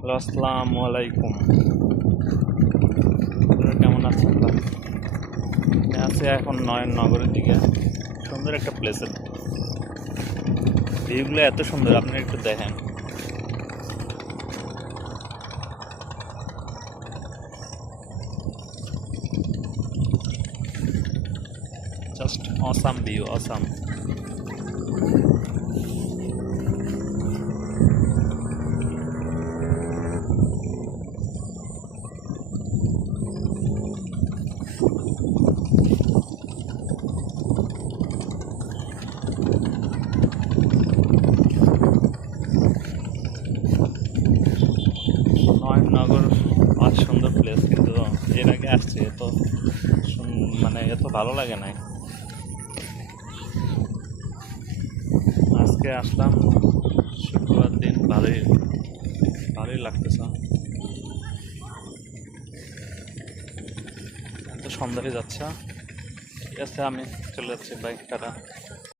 হ্যালো, আসসালামু আলাইকুম। আপনারা কেমন আছেন? আমি আছি এখন নয়নগরের দিকে। সুন্দর একটা প্লেসের ভিউগুলো এত সুন্দর, আপনি একটু দেখেন। Just awesome view, awesome. Nayanagar অনেক সুন্দর প্লেস, কিন্তু এর আগে আসছে এত মানে এত ভালো লাগে নাই। আজকে আসলাম, শুক্রবার দিন, ভালোই ভালোই লাগতেছে। এত সন্ধ্যা হয়ে যাচ্ছে। ঠিক আছে, আমি চলে যাচ্ছি, বাইক টাটা।